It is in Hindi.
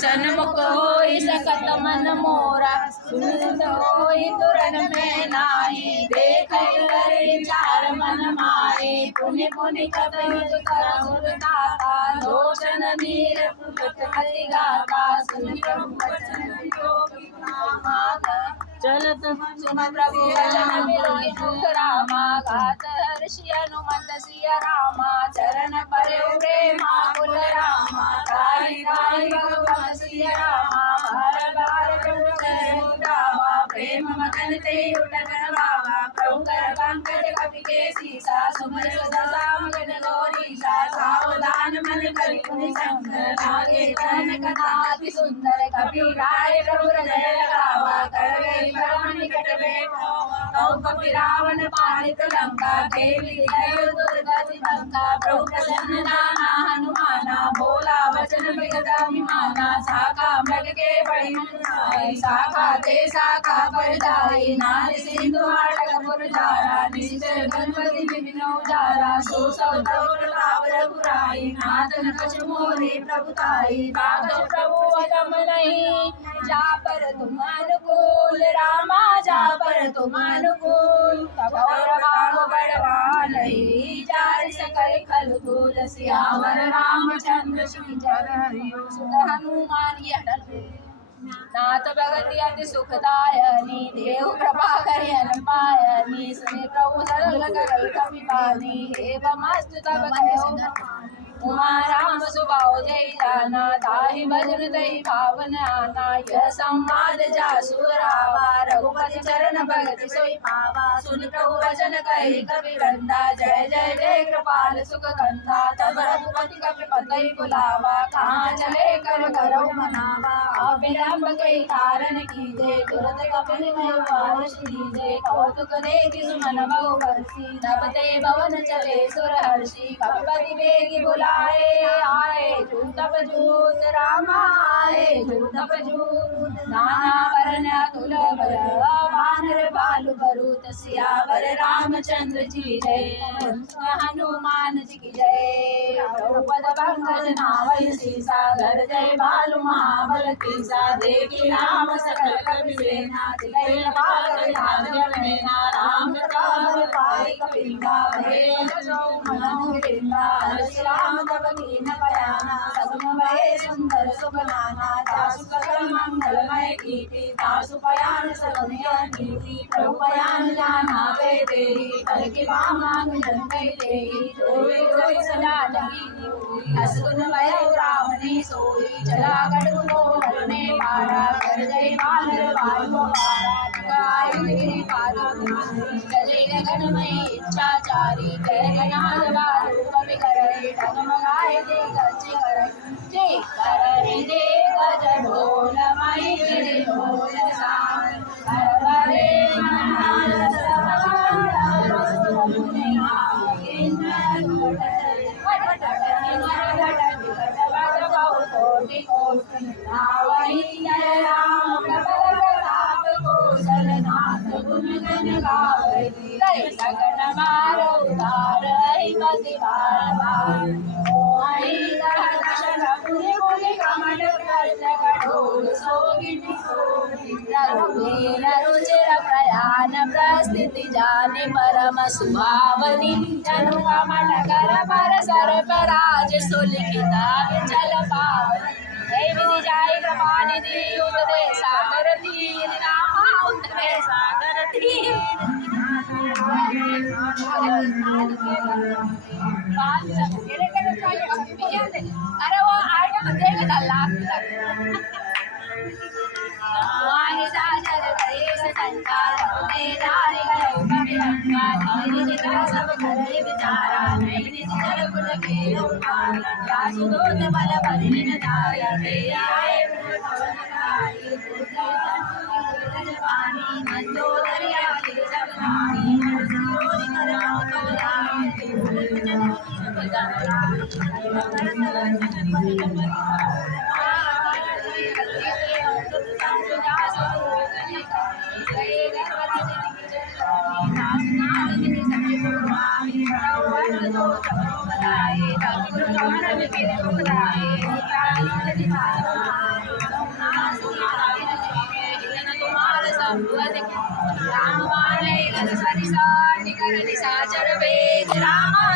सन्मुख होई सकत मन मोरा, सुनत होई तुरन में नाही, देख करे चार मन मारे, पुनि पुनि कपिल कर गुर दाता, लोचन नीर पुलक हरि गाता, सुनि प्रभु वचन जोगी नामागा, चलत सुन प्रभु वचन बिलोई दुख रामा, गात हर्षि हनुमंत सिया रामा, चरण परे प्रेमा कुल रामा, ताहि ताहि भगवान सिया रामा, बार बार प्रभु चरण गावा, प्रेम मगन ते उठन बावा, प्रभु कर पंकज कपि के सीसा, सुमर सदा मगन गौरीसा, सावधान मन करि पुनि शंकर, लागे तन कथा अति सुंदर, कपि राय प्रभु हृदय लगावा, कर गई परम निकट बैठो, कौ कपि रावण पालित लंका, देवी जय दुर्गति लंका, प्रभु प्रसन्न नाना हनुमाना, बोला वचन विगताभिमाना, साका मृग के बड़ी मुसाई, साका ते साका पर जाई, नाल सिंधु हाटक पुर जारा, निश्चर गणपति विघ्न उजारा, सो सब प्रताप रघुराई, नाथ न कछु मोहि प्रभुताई, कागज प्रभु अगम नहीं, जा पर तुम अनुकूल, रामा जा पर तुम अनुकूल, तब और भाग बढ़वालई, जार सकल खल दूल, सियावर रामचंद्र श्री जय, सुत हनुमान ये नाथ भगति अति सुखदायनी, देव कृपा करि अनुपायनी, सुनि प्रभु सरल करल कपिपानी, एवं अस्तु तब कहो उमा राम सुभाव जय जाना, ताहि भजन तहि पावन आना, यह संवाद जासु रावा, रघुपति चरण भगति सोई पावा, सुन प्रभु वचन कहि कपिवंदा, जय जय जय कृपाल सुख कंदा, तब रघुपति कपिपति बुलावा, कहाँ चले कर करऊ मनावा, अविलंब कई कारण कीजे, तुरत कपिल में पारस लीजे, कौतुक देखि सुमन बहु बरसी, तब ते भवन चले सुर हर्षि, कपिपति बेगी बुला आए जूतप जूत रामा, आए जूतप जूत, नाना वरण अतुल बल, वानर बालु बरूत, सियावर रामचंद्र जी जय, हनुमान जी की जय, द्रौपद पंकज नावै सीसा, घर जय बालु महाबल कीसा, देखी राम सकल कपि सेना, तिलय पाकर धार्य मेना, राम प्रताप पाई कपिला, भय जो मनु बिंदा, राम तब कीन बयाना, सगम भय सुंदर सुबलाना, जासु सकल मंगलमय कीर्ति, तासु पयान सगमिय नीति, प्रभु पयान जाना वे तेरी, पल की बामांग जंगई तेरी, जोई जोई सदा लगी, असगुन भय रावणी सोई, चला गढ़ को हरने पारा, कर जय बानर बालु पारा, लगाई गिरि पालो, चले गगनमयी इच्छाचारी, जय गणाध बालु कवि करे, डगमगाए दे गज करे, जय करे दे गज ढोल मई गिरि ढोल सार, हर भरे मनहार सब मुनि इंद्र घट बहु कोटि कोटि, नावहि जय राम प्रबल प्रताप, कौशल नाथ गुण गण गावै, लगन मार उतारहि पति बार बार, मोहि दर्शन पुनि पुनि कमल कर्ज कठोर, सोगिनि सोहि रघुवीर रुचिर प्रयान, प्रस्थिति जानि परम सुभावनि, जनु कमल कर पर सर्प राज, सुलिखिता चल पावनि, जय विधि जाय कृपा निधि, उतरे सागर तीर रामा, उतरे सागर तीर, अरे वो आगे तो देख वाणी सागर गणेश संचार, दारी गयो कपिलंका, निज निज सब करे विचारा, निज जल कुल के उपार, जासुदूत बल बधिन जाय, ते आए पवन गाई, पानी मंदोदरिया के सब रानी, जोरि कराओ तो राम, रामवाने गण सरिसा निकर निशाचर वेद रामा